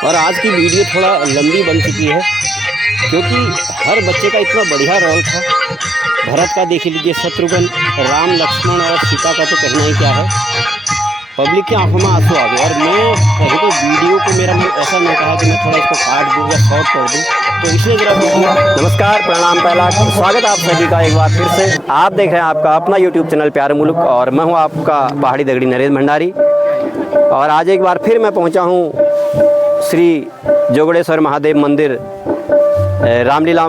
और आज की वीडियो थोड़ा लंबी बन चुकी है क्योंकि हर बच्चे का इतना बढ़िया रोल था। भरत का देख लीजिए, शत्रुघ्न, राम, लक्ष्मण और सीता का तो कहना ही क्या है। पब्लिक की आंखों में आंसू आ गए और मैं कहीं तो वीडियो को मेरा मन ऐसा नहीं कहा कि मैं थोड़ा इसको काट दूँ या शॉर्ट कर दूँ, तो इसलिए जरा नमस्कार, प्रणाम, पहला स्वागत आप सभी का एक बार फिर से। आप देख रहे हैं आपका अपना यूट्यूब चैनल प्यारे मुल्क और मैं हूँ आपका पहाड़ी दगड़ी नरेंद्र भंडारी। और आज एक बार फिर मैं पहुँचा हूँ श्री जोगड़ेश्वर महादेव मंदिर रामलीला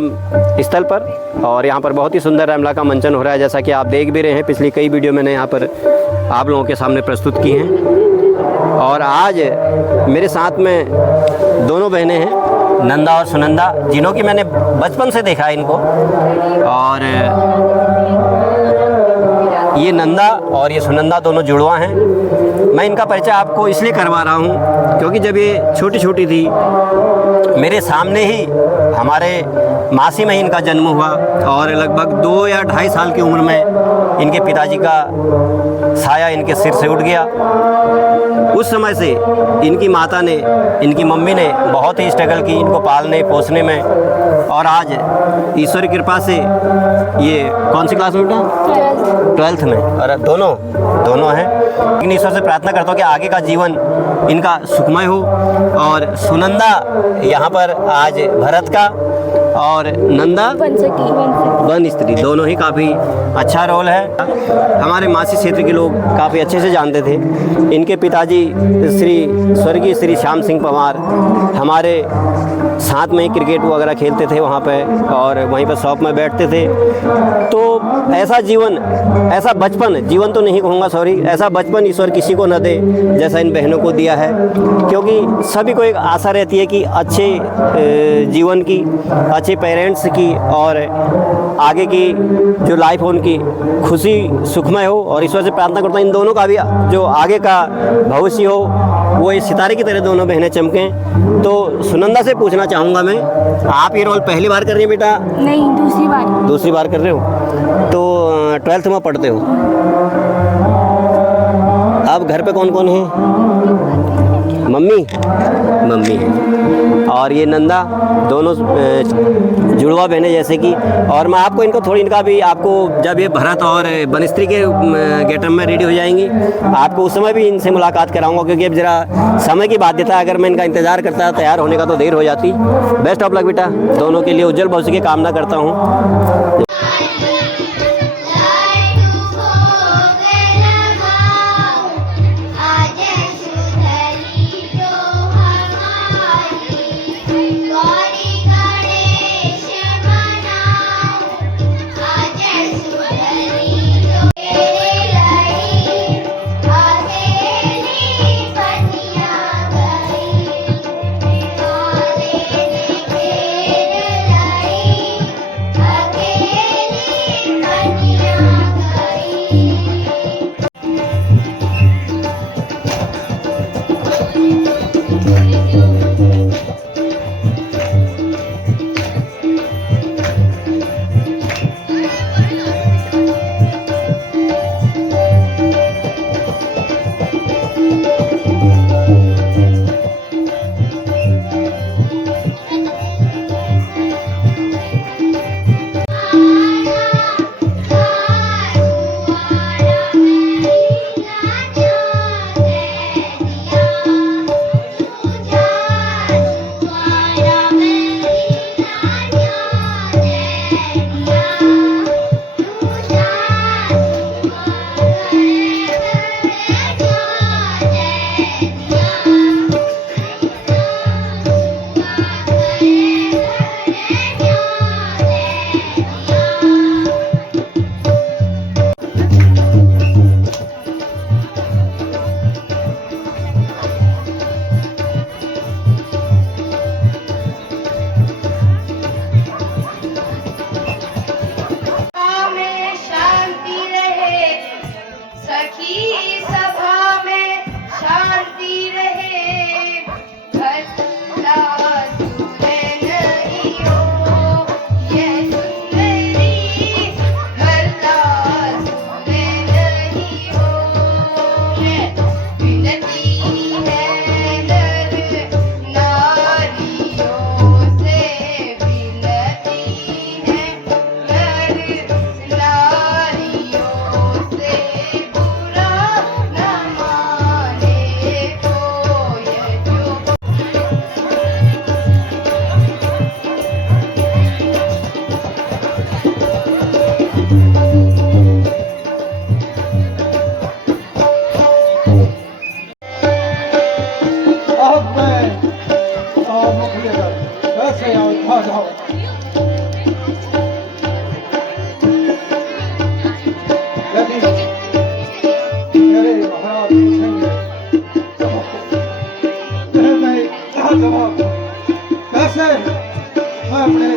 स्थल पर और यहाँ पर बहुत ही सुंदर रामलीला का मंचन हो रहा है, जैसा कि आप देख भी रहे हैं। पिछली कई वीडियो मैंने यहाँ पर आप लोगों के सामने प्रस्तुत की हैं। और आज मेरे साथ में दोनों बहनें हैं, नंदा और सुनंदा, जिन्हों की मैंने बचपन से देखा है इनको। और ये नंदा और ये सुनंदा दोनों जुड़वा हैं। मैं इनका परिचय आपको इसलिए करवा रहा हूँ क्योंकि जब ये छोटी छोटी थी मेरे सामने ही हमारे मासी में इनका जन्म हुआ और लगभग 2 या 2.5 साल की उम्र में इनके पिताजी का साया इनके सिर से उठ गया। उस समय से इनकी माता ने, इनकी मम्मी ने बहुत ही स्ट्रगल की इनको पालने पोसने में। और आज ईश्वर की कृपा से ये कौन सी क्लास में बेटा? 12th में। और दोनों हैं। लेकिन ईश्वर से प्रार्थना करता हूँ कि आगे का जीवन इनका सुखमय हो। और सुनंदा यहाँ पर आज भरत का और नंदा वन स्त्री, दोनों ही काफ़ी अच्छा रोल है। हमारे मासी क्षेत्र के लोग काफ़ी अच्छे से जानते थे। इनके पिताजी स्वर्गीय श्री श्याम सिंह पवार हमारे साथ में ही क्रिकेट वगैरह खेलते थे वहाँ पे और वहीं पर शॉप में बैठते थे। तो ऐसा जीवन, ऐसा बचपन, जीवन तो नहीं कहूँगा सॉरी, ऐसा बचपन ईश्वर किसी को न दे जैसा इन बहनों को दिया है। क्योंकि सभी को एक आशा रहती है कि अच्छे जीवन की, अच्छे पेरेंट्स की और आगे की जो लाइफ हो उनकी खुशी सुखमय हो। और ईश्वर से प्रार्थना करता हूँ इन दोनों का भी जो आगे का भविष्य हो वो इस सितारे की तरह दोनों बहनें चमकें। तो सुनंदा से पूछना चाहूँगा मैं, आप ये रोल पहली बार कर रही हैं बेटा? नहीं, दूसरी बार कर रहे हो। तो 12th में पढ़ते हो। अब घर पे कौन कौन है? मम्मी है और ये नंदा, दोनों जुड़वा बहनें जैसे कि। और मैं आपको इनको थोड़ी, इनका भी आपको जब ये भरत और बनस्त्री के गेटअप में रेडी हो जाएंगी आपको उस समय भी इनसे मुलाकात कराऊंगा, क्योंकि अब जरा समय की बाध्यता है। अगर मैं इनका इंतज़ार करता तैयार होने का तो देर हो जाती। बेस्ट ऑफ लक बेटा, दोनों के लिए उज्जवल भविष्य की कामना करता हूँ। Yeah. मेरे महाराज पूछेंगे मैं क्या जवाब दूं? कैसे मैं अपने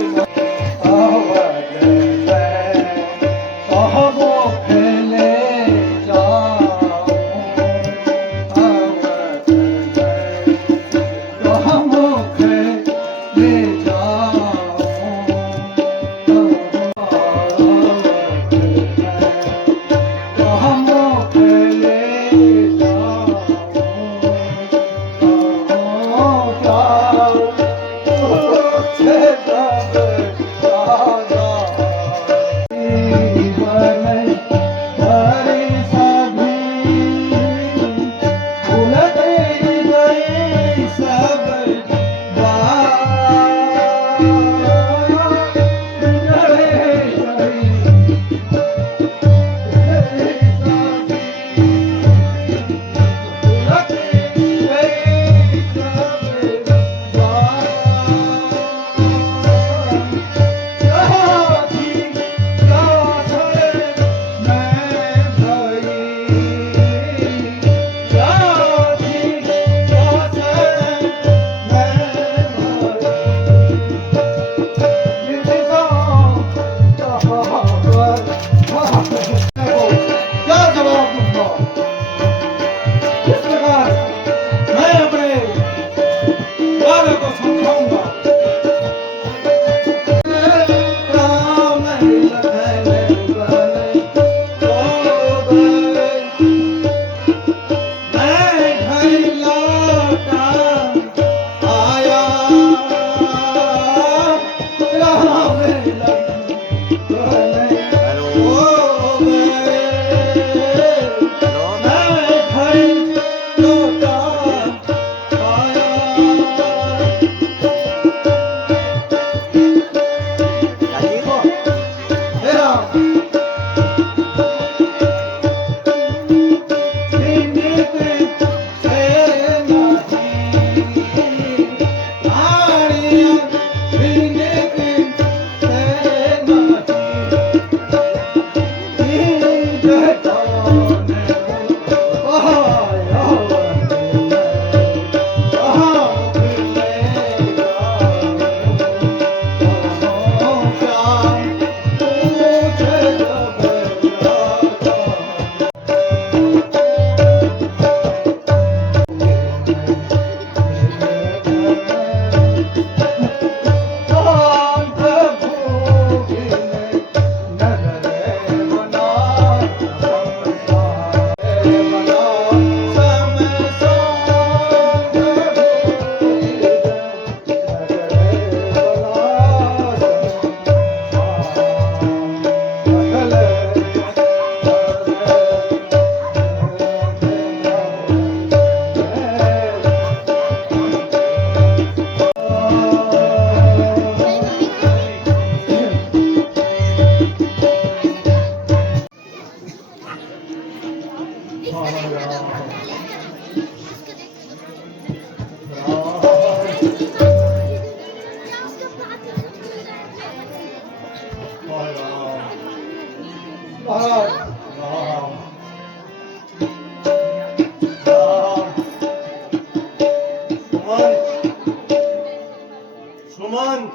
सुमन,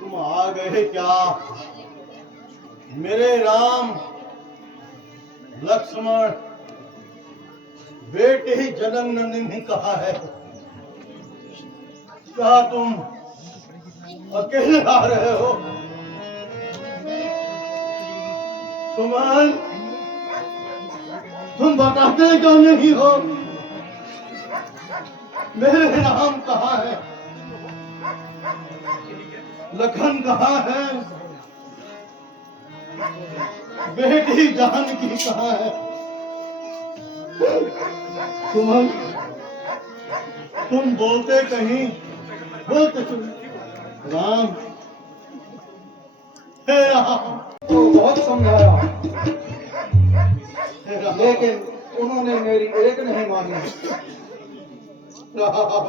तुम आ गए क्या? मेरे राम लक्ष्मण बेटे ही जनक ने कहा है, क्या तुम अकेले आ रहे हो? सुमन, तुम बताते क्यों नहीं हो? मेरे राम कहाँ है? लखन कहाँ है? बेटी जानकी कहाँ है? सुमन, तुम बोलते कहीं, बोलते सुन। राम, हे राम, तो बहुत समझाया, हे राम, लेकिन उन्होंने मेरी एक नहीं मानी। राम,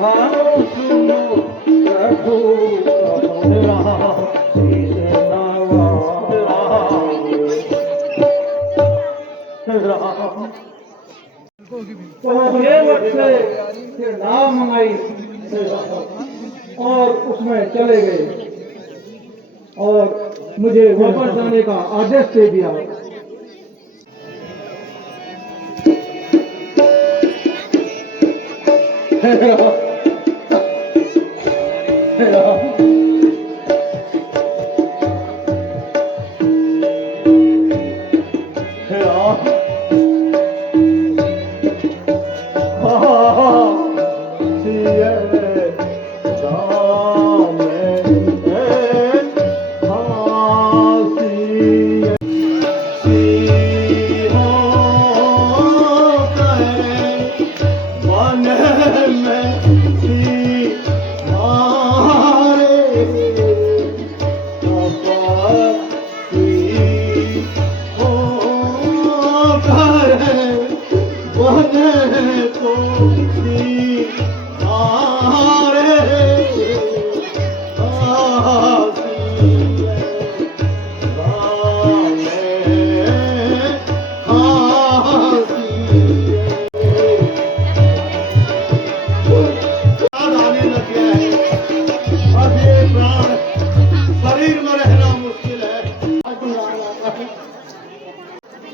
भानो सुनो प्रभु राम कृष्ण राम। तो ये बच्चे के नाम मंगाई और उसमें चले गए और मुझे वापस जाने का आदेश दे दिया।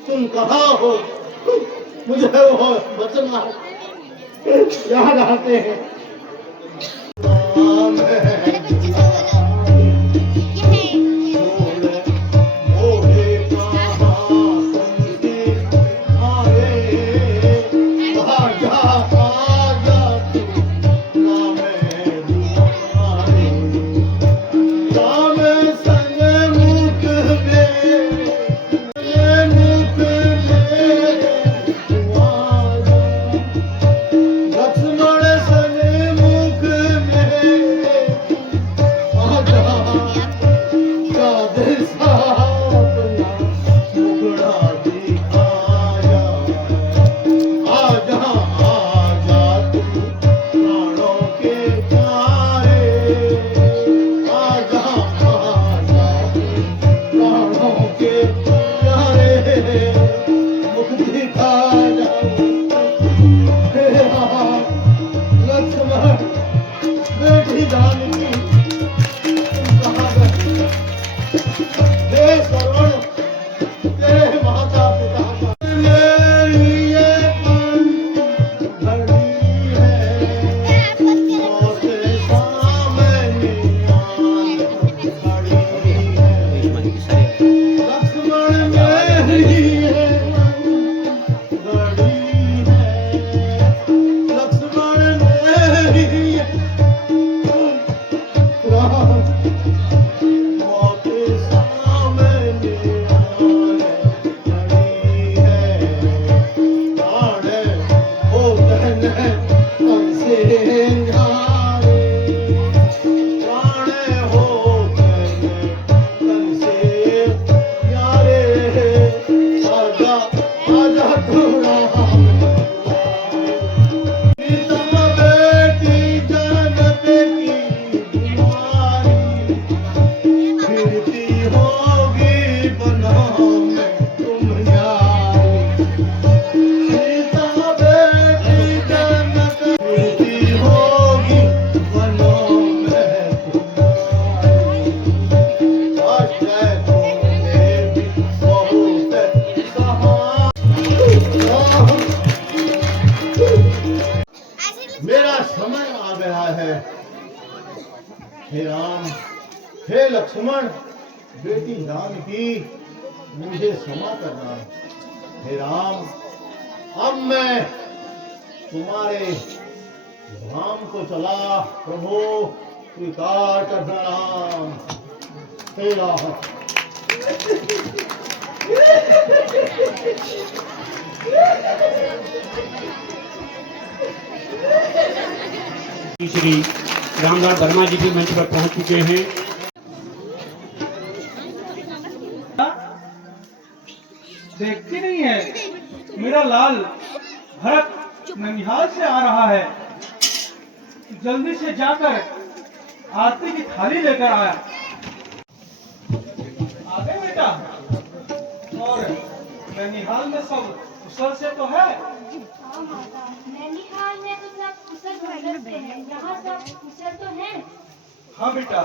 तुम कहाँ हो? मुझे वो वचन याद आते हैं। हे राम, हे लक्ष्मण, बेटी जानकी मुझे क्षमा करना। हे राम, अब मैं तुम्हारे धाम को चला, प्रभु स्वीकार करना। राम, हे राम। श्री रामलाल वर्मा जी भी मंच पर पहुंच चुके हैं। देखती नहीं है मेरा लाल भरत ननिहाल से आ रहा है। जल्दी से जाकर आरती की थाली लेकर आया। आ गए बेटा? और नैनीहाल में सब कुशल से तो है? हाँ माता, नैनीहाल में तो सब कुशल मंगल से हैं। यहाँ सब कुशल तो हैं। हाँ बेटा।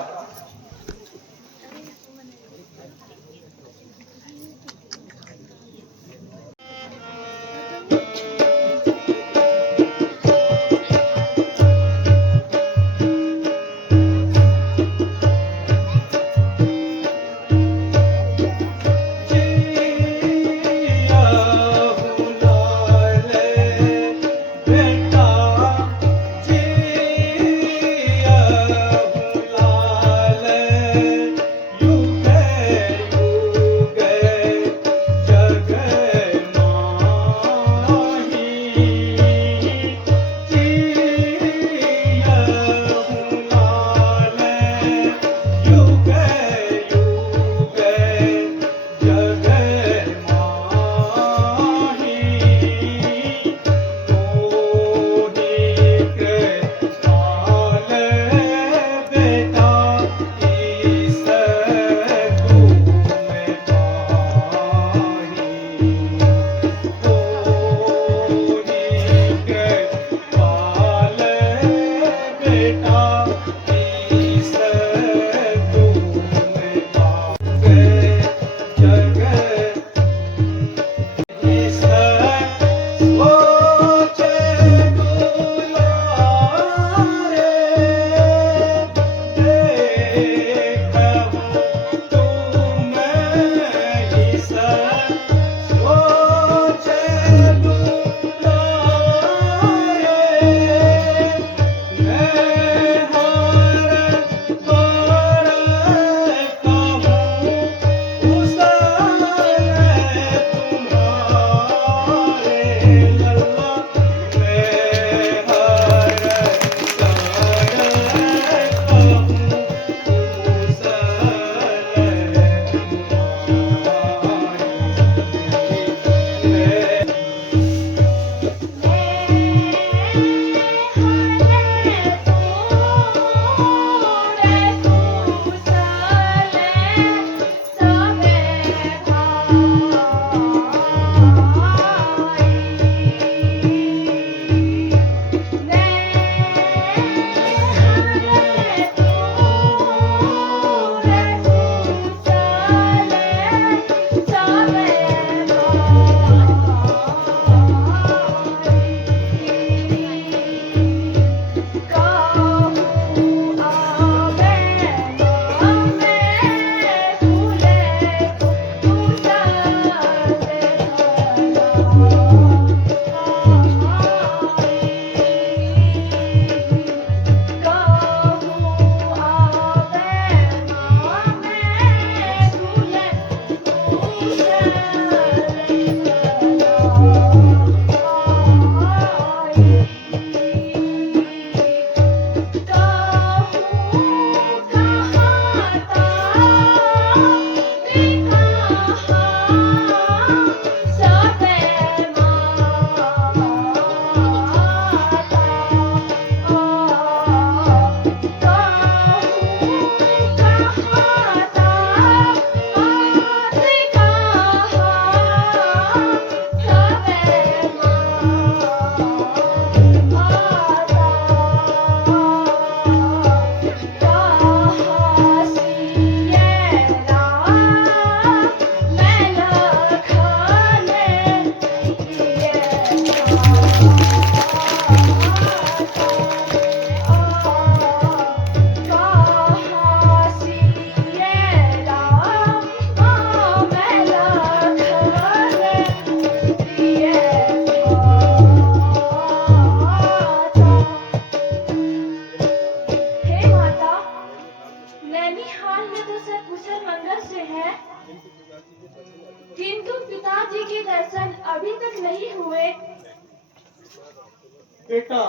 बेटा,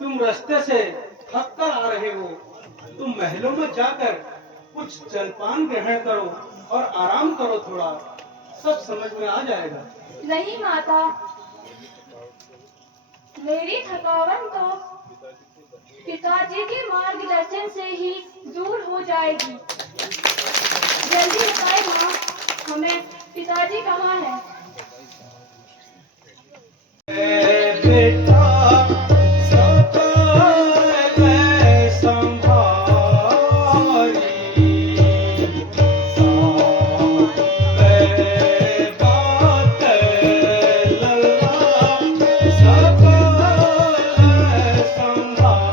तुम रास्ते से थक कर आ रहे हो, तुम महलों में जाकर कुछ जलपान ग्रहण करो और आराम करो थोड़ा, सब समझ में आ जाएगा। नहीं माता, मेरी थकावट तो पिताजी के मार्गदर्शन से ही दूर हो जाएगी। जल्दी बताए माँ, हमें पिताजी कहाँ है? बेटा सकल संभारी बात लल्ला सकल संभारी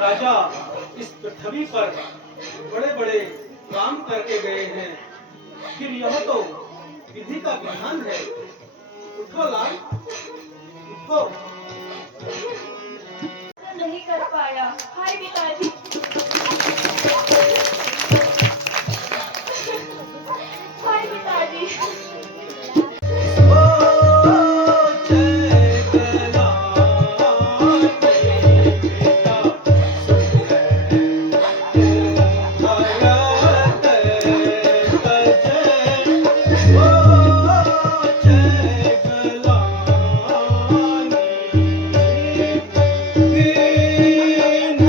राजा इस पृथ्वी पर बड़े बड़े काम करके गए हैं, फिर यह तो विधि का विधान है। उठो लाल, उठो। नहीं कर पाया, हाय पिताजी। हाय पिताजी। दीन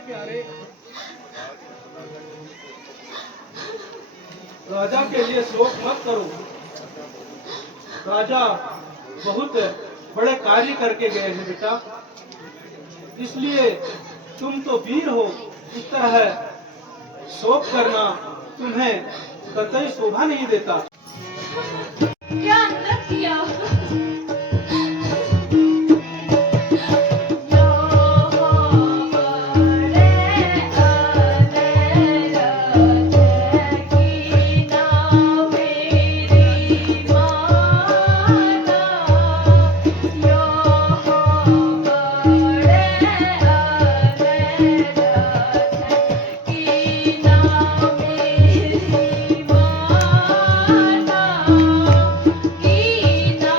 प्यारे, राजा के लिए शोक मत करो। राजा बहुत बड़े कार्य करके गए हैं बेटा, इसलिए तुम तो वीर हो, इस तरह शोक करना तुम्हें कतई शोभा नहीं देता। क्या रख दिया। की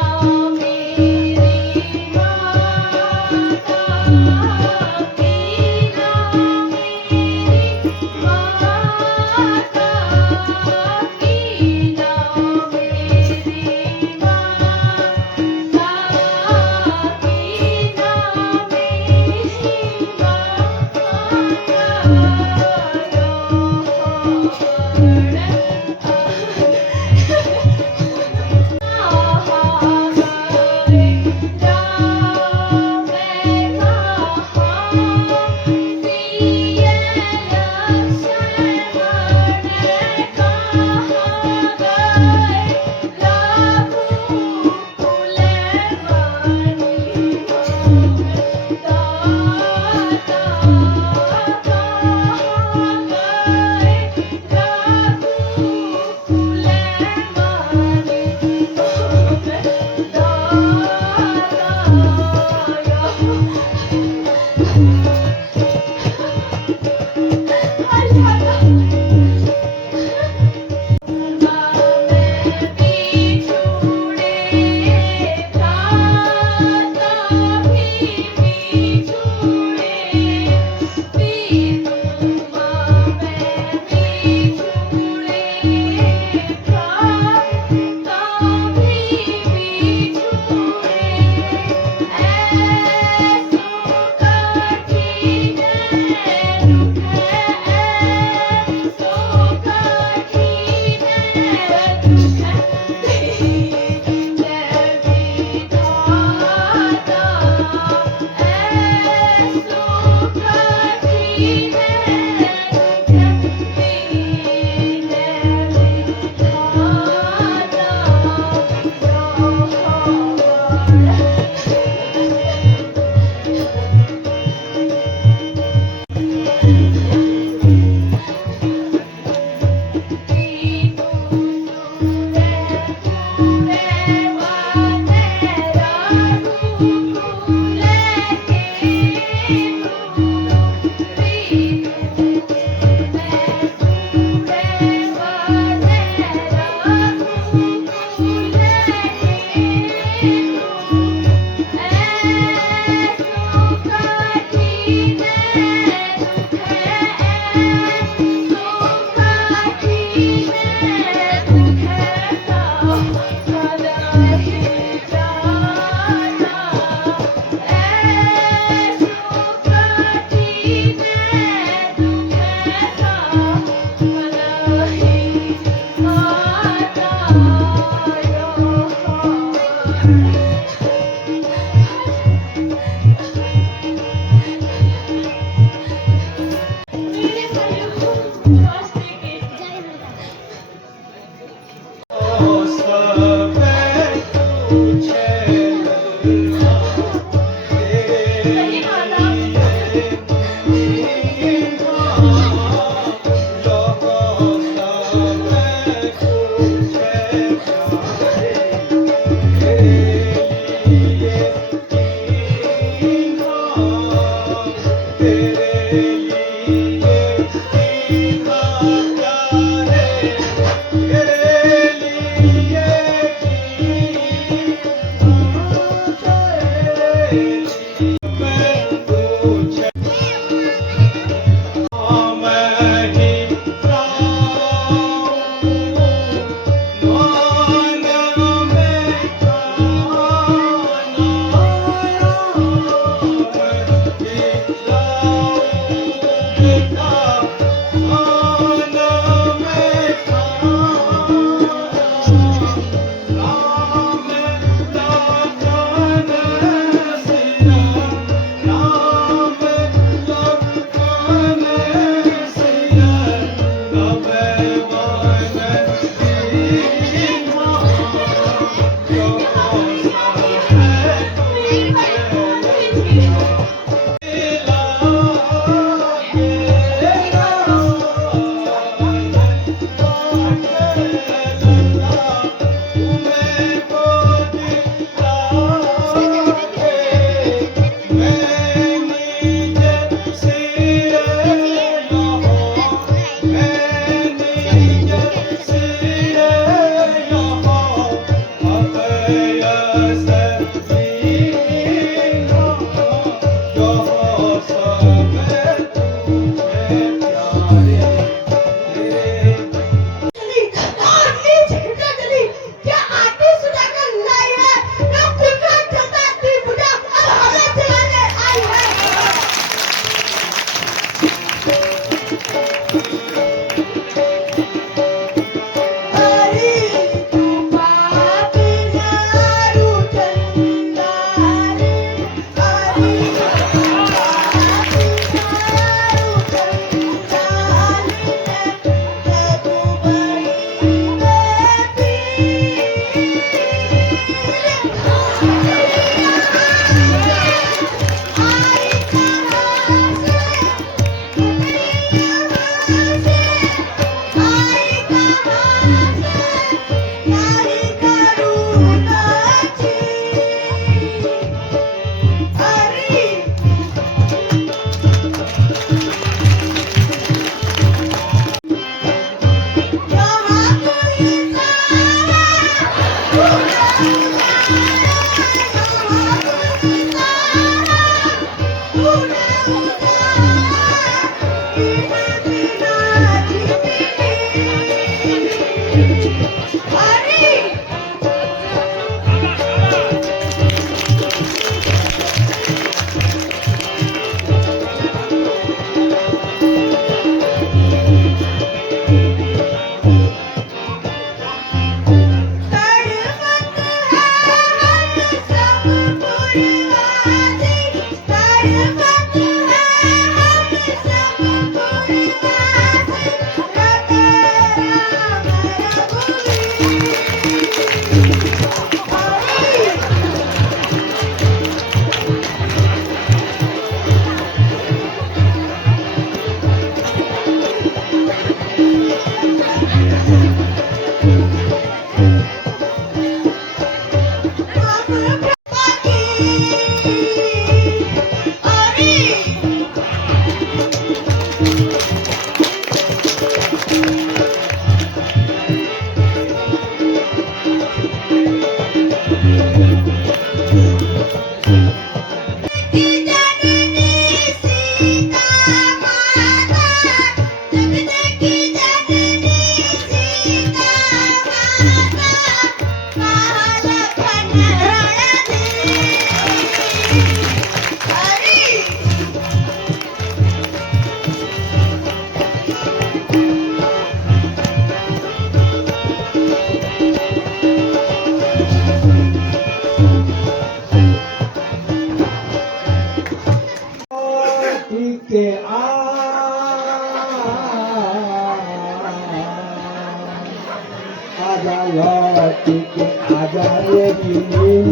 आजा लौट के आजा रे दिल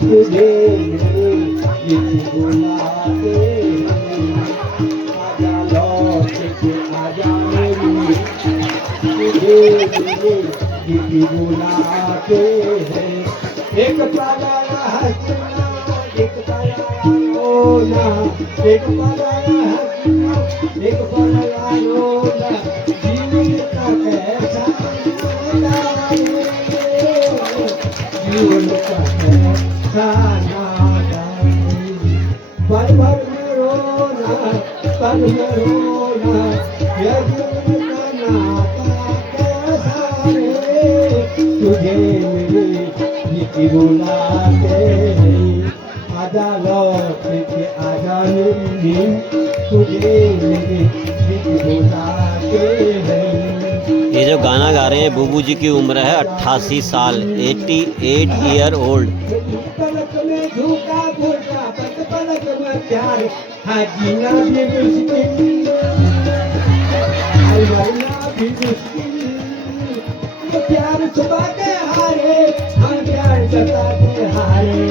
तुझे ये बुलाते आजा लौट के आजा रे दिल तुझे ये बुलाते हैं एक पागल हंसना एक पागल रोना एक पागल हंसना एक पागल रोना जीवन का कैसा जीवन का कैसा पल भर में रोना पल में रोना यह जीवन का नाता कैसा रे तुझे मेरे ये बुलाते हैं आजा लौट के आजा मेरी तुझे मेरे ये बुलाते हैं। ये जो गाना गा रहे हैं बूबू जी की उम्र है 88 साल 88 ईयर ओल्ड। पलक में झूठा भूखा पलक में प्यार जीना भी मुश्किल मरना भी मुश्किल तो प्यार छुपा के हारे हम प्यार जता के हारे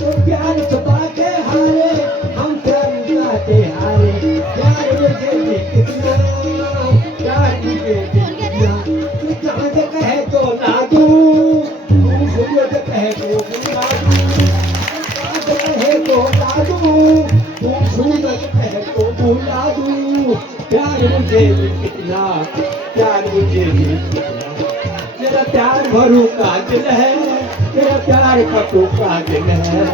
तो प्यार छुपा के हारे हम प्यार जता के हारे प्यार मुझे कितना प्यार मुझे कितना तू कहाँ से कहे तो ना दूँ तू सुनो से कहे तो बुला दूँ कहाँ से कहे तो ना दूँ तू सुनो से कहे तो बुला दूँ प्यार मुझे कितना प्यार मुझे कितना मेरा प्यार भरू का दिल है मेरा प्यार कटू का दिल है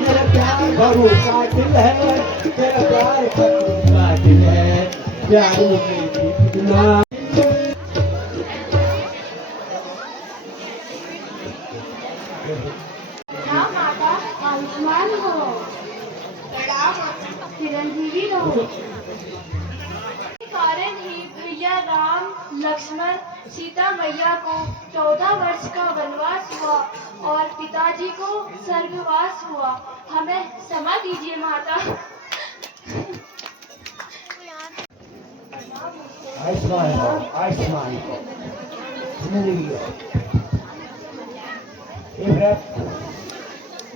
मेरा प्यार भरू का दिल है मेरा प्यार कटू का दिल है प्यार मुझे कितना हाँ माता आयुष्मान हो चिरंजीवी रहो कारण ही लक्ष्मण सीता मैया को 14 वर्ष का वनवास हुआ और पिताजी को स्वर्गवास हुआ। हमें क्षमा कीजिए माता। आयुष्मान हो जिंदगी हो। एक व्रत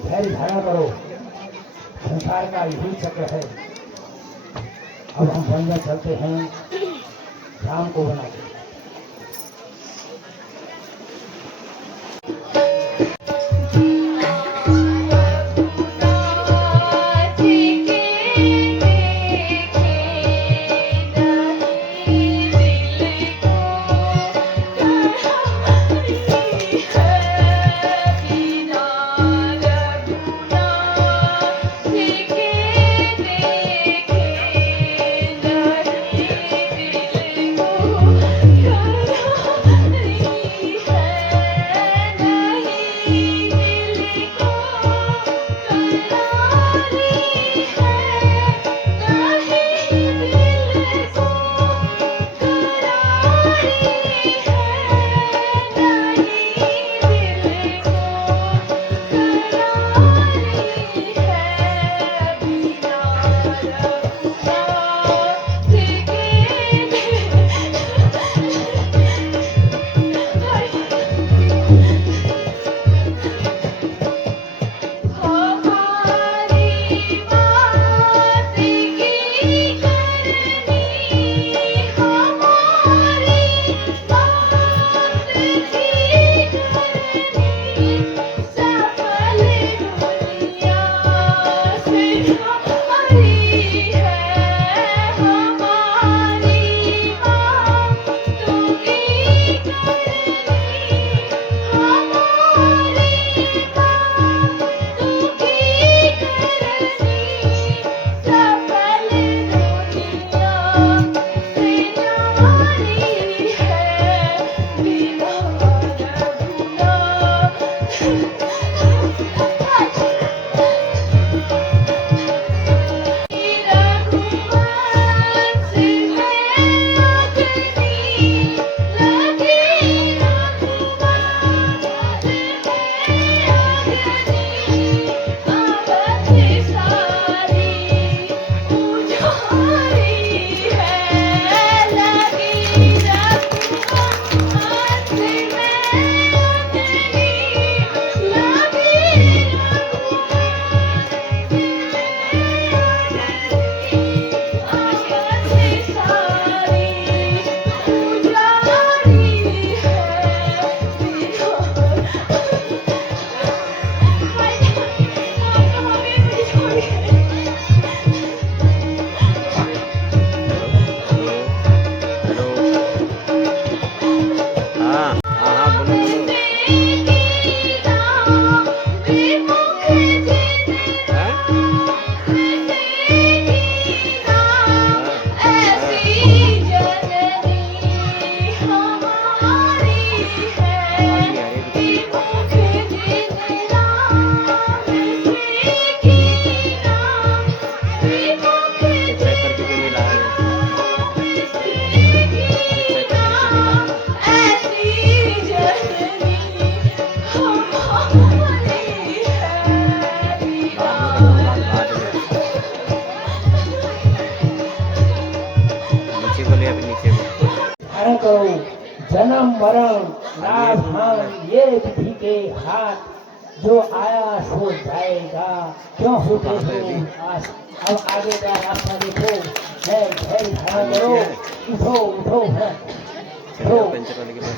धैर्य धारण करो, संसार का यही चक्र है। अब हम वन में चलते हैं राम को बना के। जन्म मरण लाभ हानि ये विधि के हाथ, जो आया सो जाएगा, क्यों होते हो आस। अब आगे का रास्ता देखो, है धैर्य धारण करो, उठो उठो है उठो। लगी है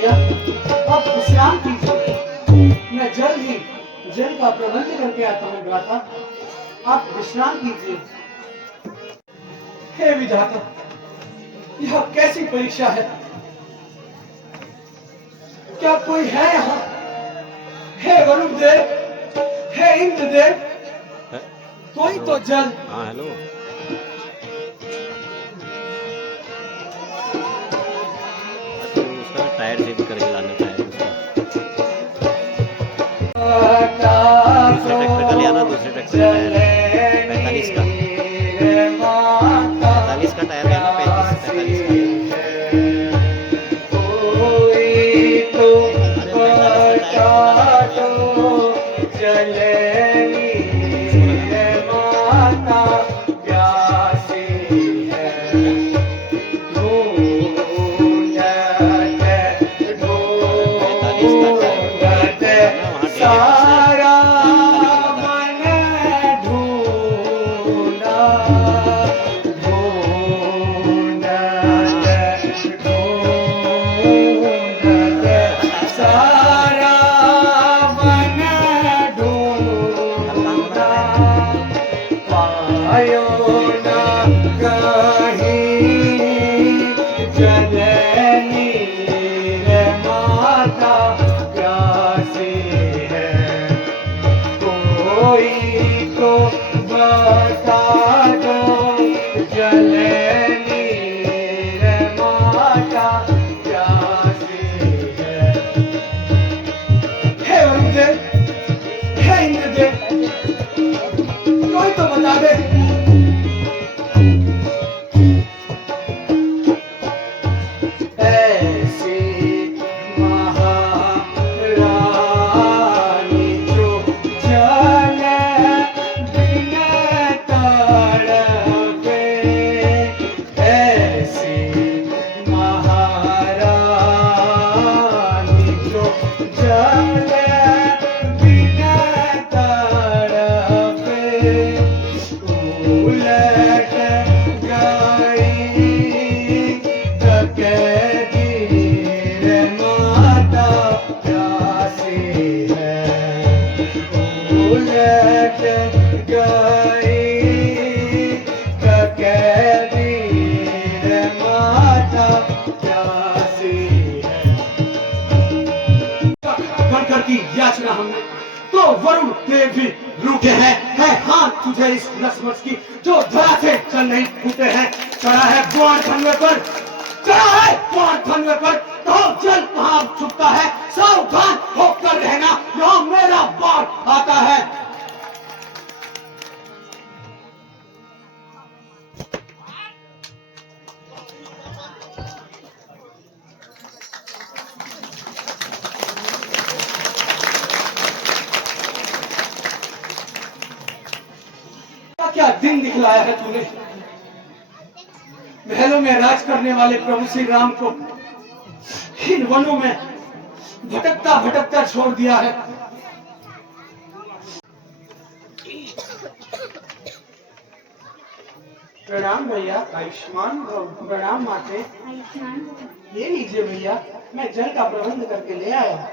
भैया, आप विश्राम कीजिए। मैं जल्द ही जल का प्रबंध करके आता हूँ भ्राता, आप विश्राम कीजिए। हे विधाता, यह कैसी परीक्षा है? क्या कोई है यहाँ? हे वरुण देव, हे इंद्र देव, कोई तो जल। हाँ हेलो। उसका टायर चेंज करके लाना टायर उसका। दूसरे ट्रैक्टर का ले आना, दूसरे ट्रैक्टर का टायर 45 का 45 का टायर है ना, 45 का। कोई तो बता दे। याचना हमने तो वरुण देव भी रूठे हैं। है हाथ तुझे इस नसमस की जो धरा से चल नहीं फूटे हैं। चढ़ा है बाण खंडे पर, चढ़ा है बाण खंडे पर, तो जल कहाँ छुपता है। सावधान होकर रहना, यहाँ मेरा बाण आता है। क्या दिन दिखलाया है तूने। महलों में राज करने वाले प्रभु श्री राम को इन वनों में भटकता भटकता छोड़ दिया है। प्रणाम भैया। आयुष्मान भव। प्रणाम माते। ये लीजिए भैया, मैं जल का प्रबंध करके ले आया।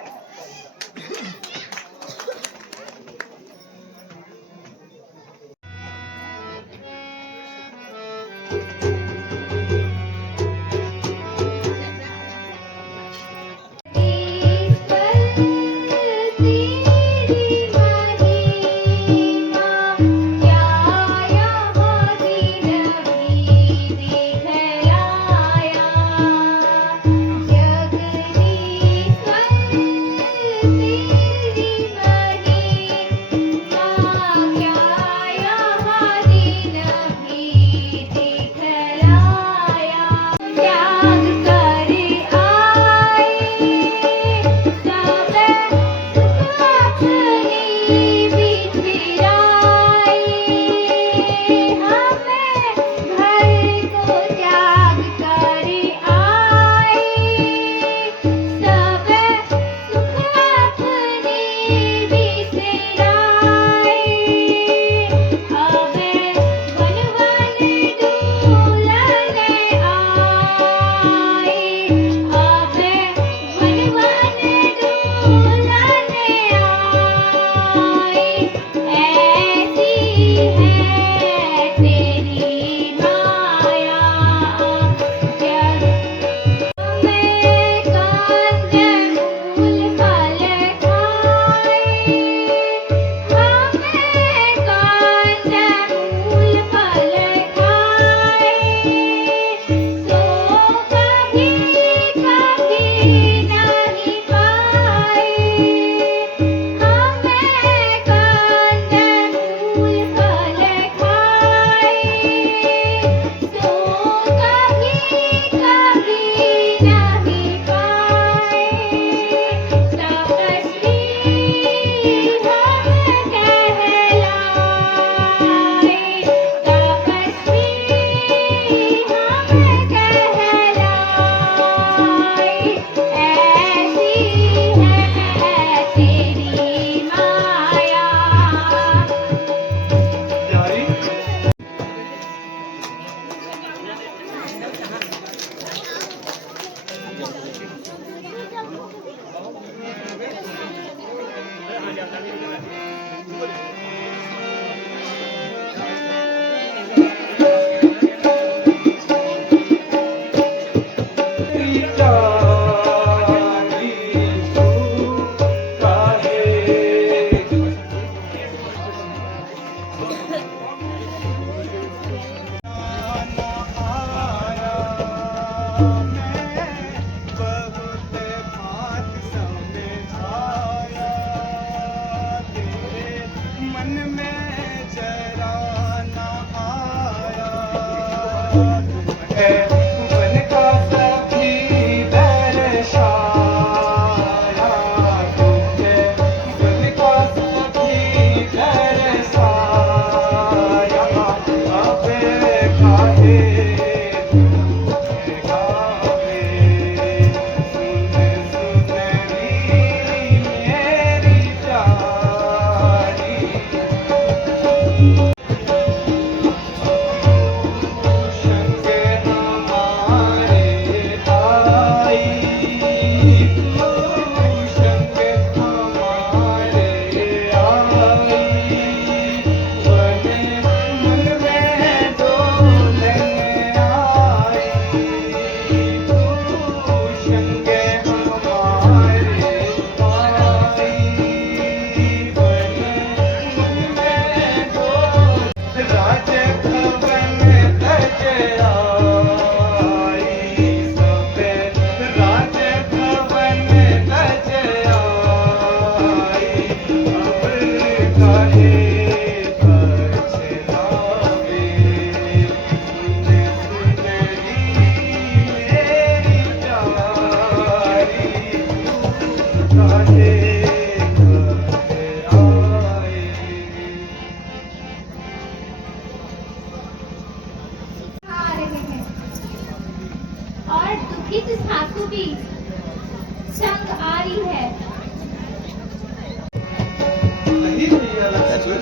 संग आ रही है। नहीं भैया लक्ष्मण,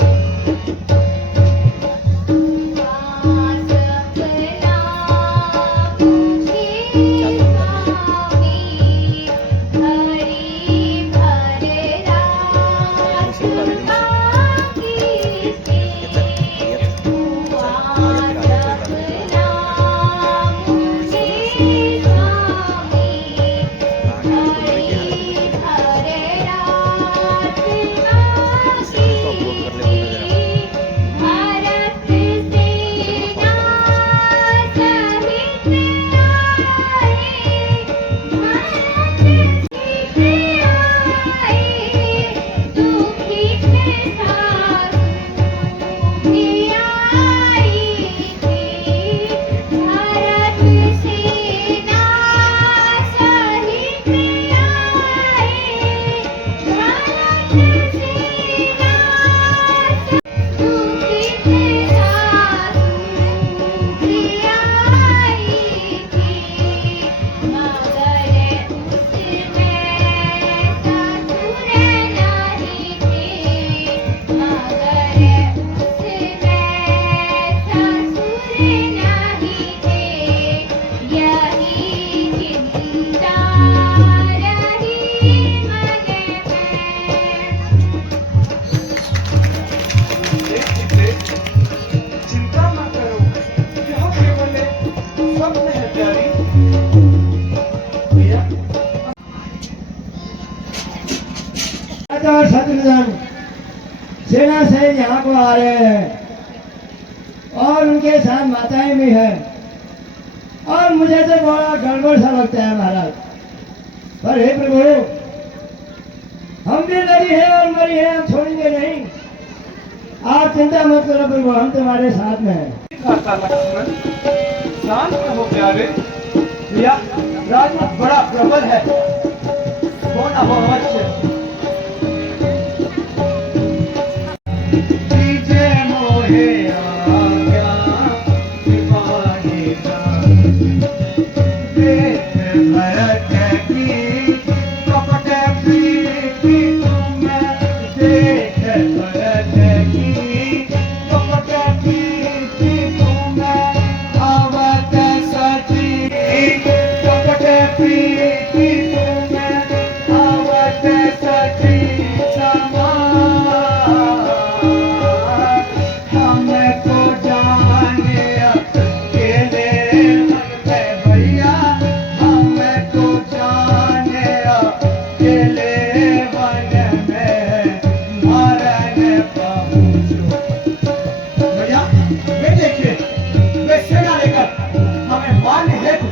चिंता न करो, यह केवल एक स्वप्न है प्यारी। भैया और शत्रुघ्न सेना से यहाँ को आ रहे हैं और उनके साथ माताएं भी हैं और मुझे तो बड़ा गड़बड़ सा लगता है महाराज। पर हे प्रभु, हम भी लड़ी है और मरी है, हम छोड़ेंगे नहीं। आप चिंता मत करो प्रभु, हम तुम्हारे साथ में हैं। खाता लक्ष्मण, शांत रहो प्यारे। भैया राजमत बड़ा प्रबल है, सोना हो अवश्य। दीजे मोहे आज्ञा, सिपाही जान। देख भरत की कपट प्रीति तुम्हें, देख भरत की कपट प्रीति तुम्हें, आवत सची कपट प्रीति तुम्हें, आवत सची समान। हमको जाने अकेले मन में भैया, हमको जाने अकेले मन में मरण पहुँचो। भैया वे देखिए, वे सेना लेकर हमें मारने हेतु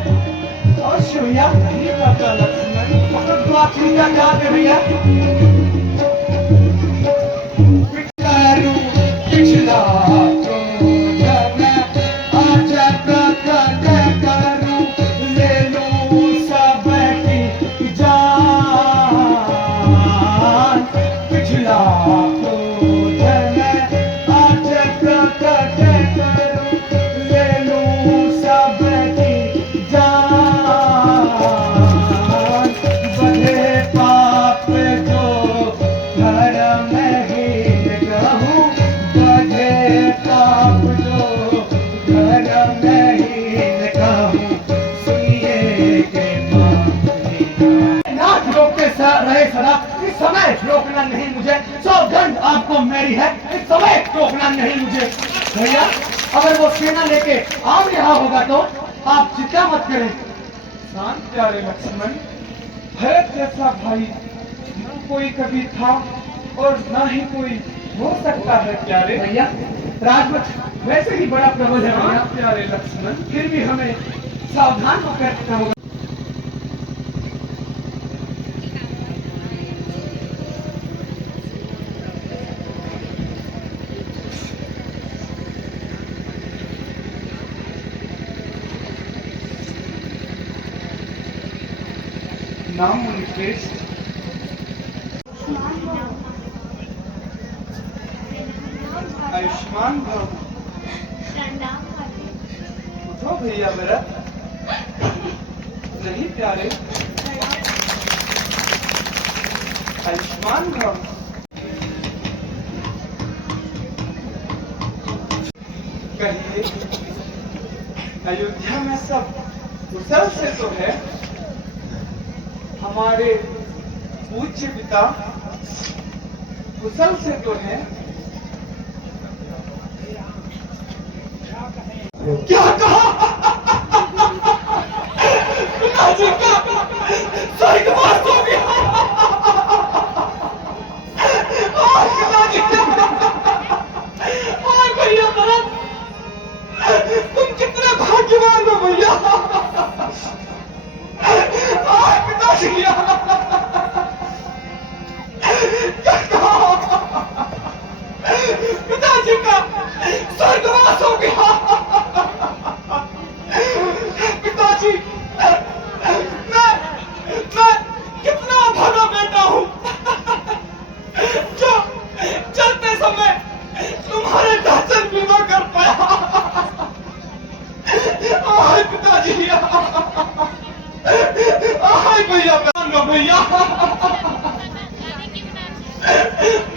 अवश्य भैया नहीं करता लक्ष्मण। मतलब तो आप चिंता कहाँ पे भैया? पिछला रहे सदा, इस समय रोकना नहीं मुझे। सौगंध आपको मेरी है, इस समय रोकना नहीं मुझे। भैया अगर वो सेना लेके आप यहाँ होगा तो आप चिंता मत करें। शांत प्यारे लक्ष्मण, भरत जैसा भाई न कोई कभी था और न ही कोई हो सकता है प्यारे। भैया राजवंश वैसे ही बड़ा प्रबल है भैया प्यारे लक्ष्मण, फिर भी हमें सावधान होकर रहना होगा। नाम मुनिश्रेष्ठ, आयुष्मान भव। उठो भैया मेरा। नहीं प्यारे, आयुष्मान भव। कहिए, अयोध्या में सब कुशल से तो है? हमारे पूज्य पिता कुशल से तो है? क्या कहा? पिताजी का स्वर्गवास हो गया। पिताजी, भैया भरत, तुम कितने भाग्यवान हो भैया। पिताजी, क्या कहा? पिताजी का स्वर्गवास हो गया। पिताजी, मैं कितना भागा बेटा हूँ जो चलते समय तुम्हारे दर्शन भी न कर पाया। आय पिताजी, आय भैया, भैया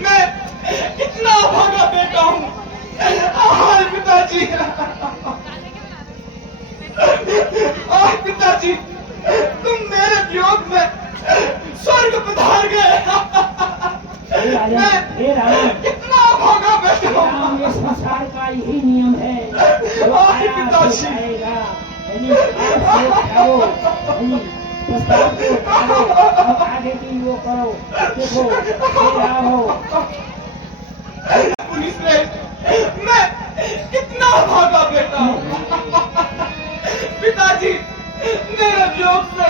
मैं कितना भागा बेटा हूँ। आय पिताजी, आय पिताजी, तुम मेरे वियोग में स्वर्ग पधार गए। मैं कितना भागा बेटा हूँ। ये संसार का यही नियम है। आय पिताजी, आगे की वो करो, देखो हो। पुलिस ने, मैं कितना भागा बेटा हूँ। पिताजी मेरे वियोग से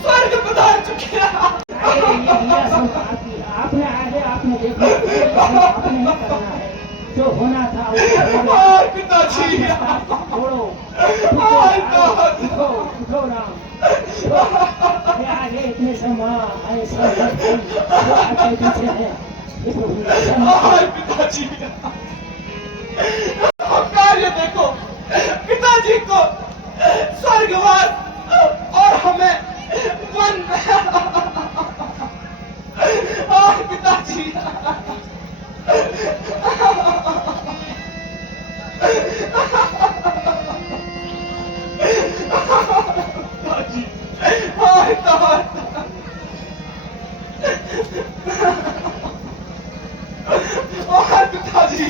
स्वर्ग पधार चुके हैं। आपने आगे आपने देखा, आपने नहीं करना है जो होना था वो। पिताजी, छोड़ो, उठो राम। आगे इतने समय ऐसा आगे पीछे है। पिताजी, कार्य देखो, पिताजी को स्वर्गवास और हमें वन। पिताजी, पिताजी,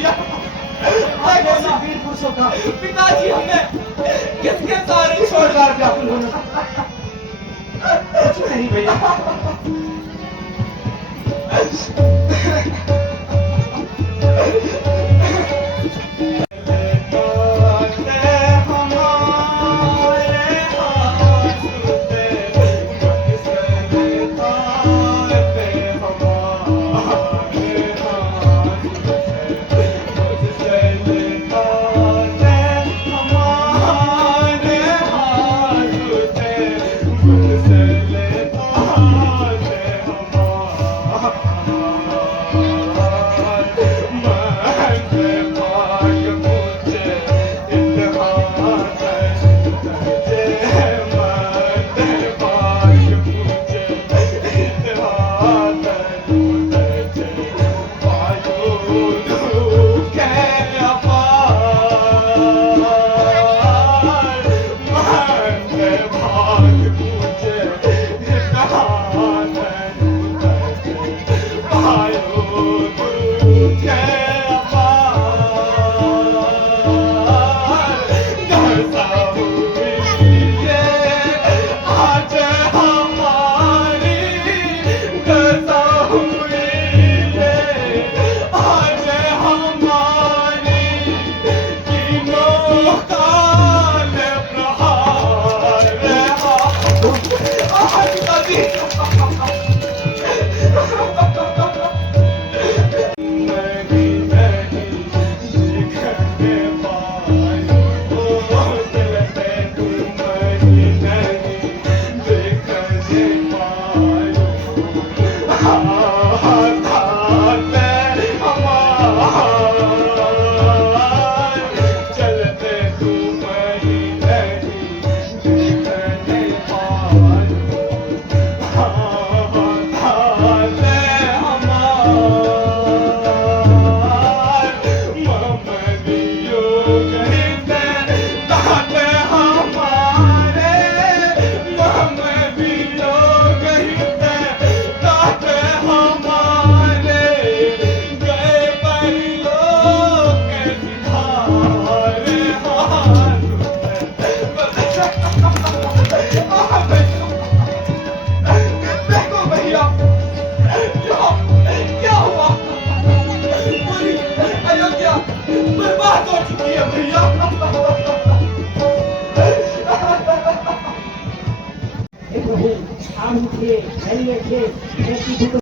भैया कैसे वीर पुरुषों का पिताजी हमें किसके सारे छोड़कर व्याकुल होना कुछ नहीं भैया क्या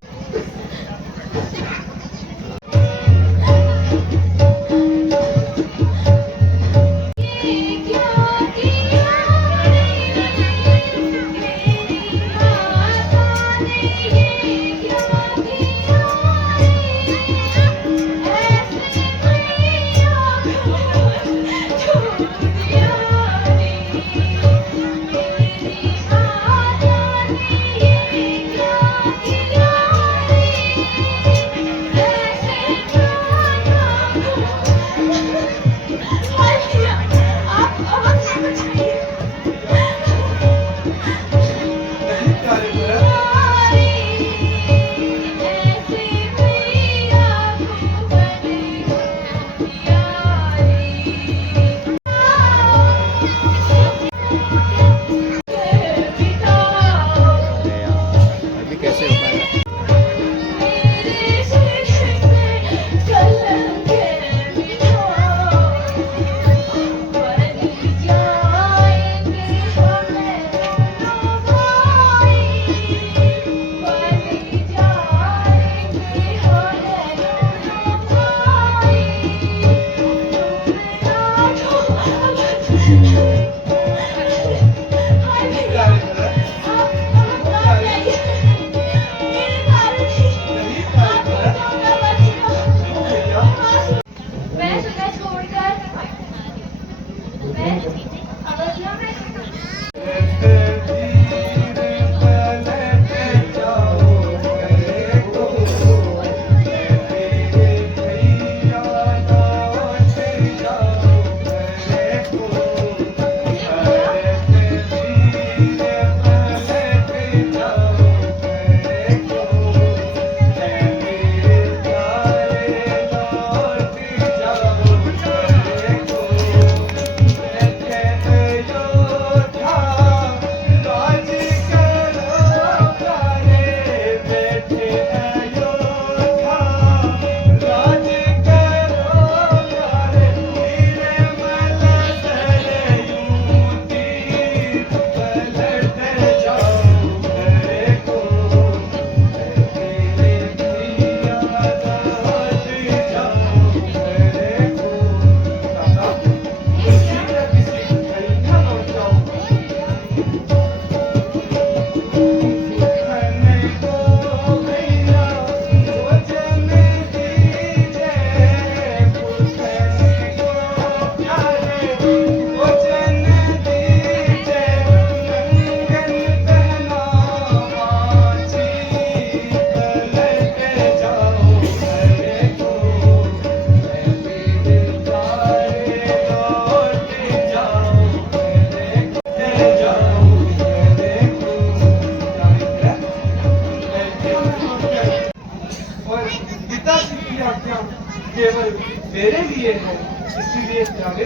केवल मेरे लिए है, इसीलिए प्यारे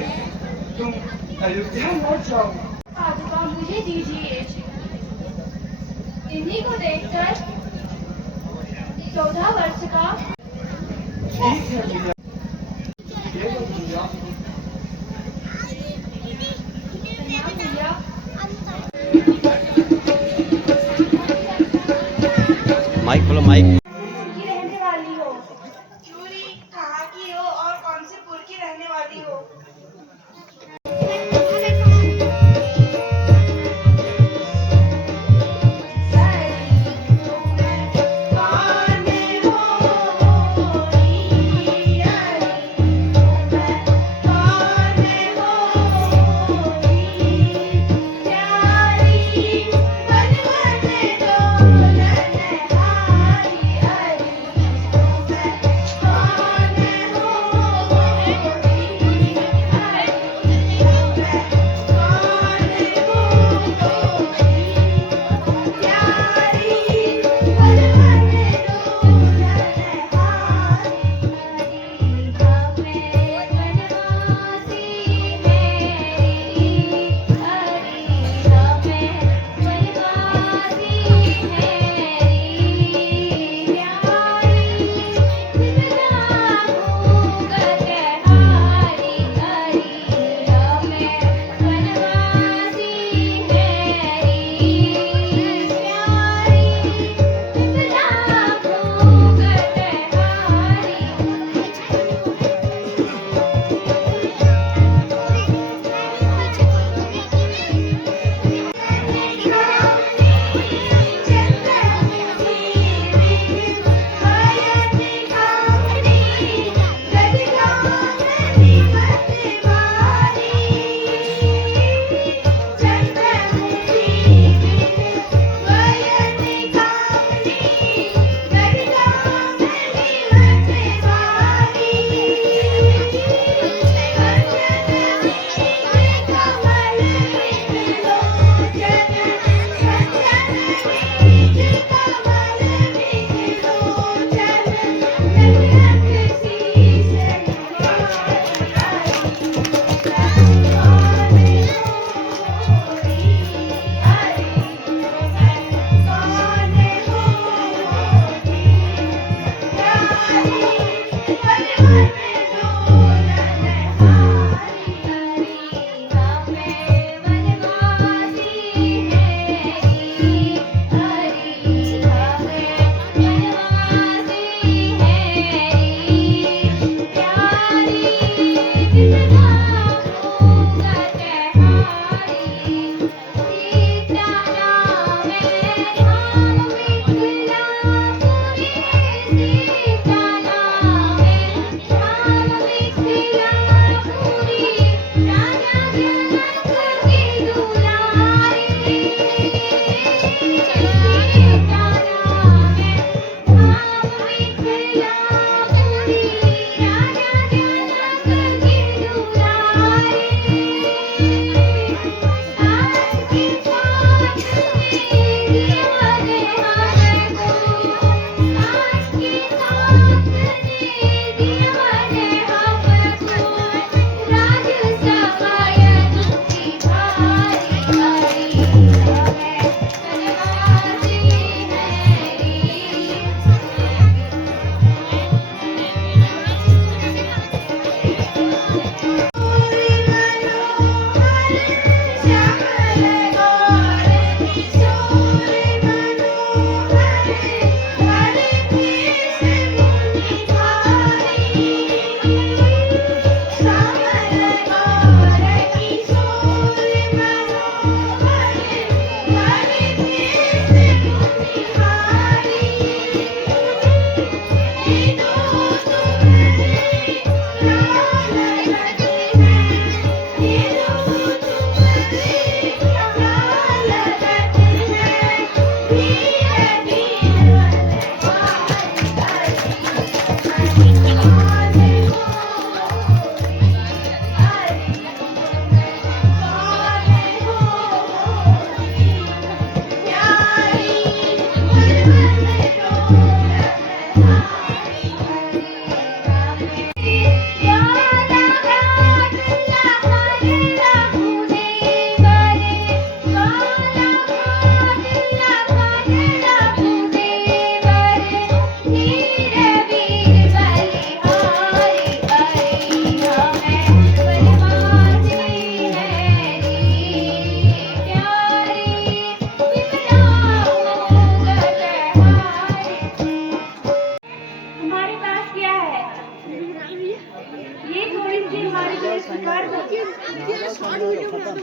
तुम अयोध्या लौट जाओ। पादुका मुझे दीजिए। इन्हीं को देखकर 14 वर्ष का ठीक है भैया, केवल भैया। प्रणाम भैया। माइक बोलो माइक। की रहने वाली हो? चूरी कहाँ की हो और कौन से पुर की रहने वाली हो? ये थोड़ी सी हमारे लिए स्वीकार करो।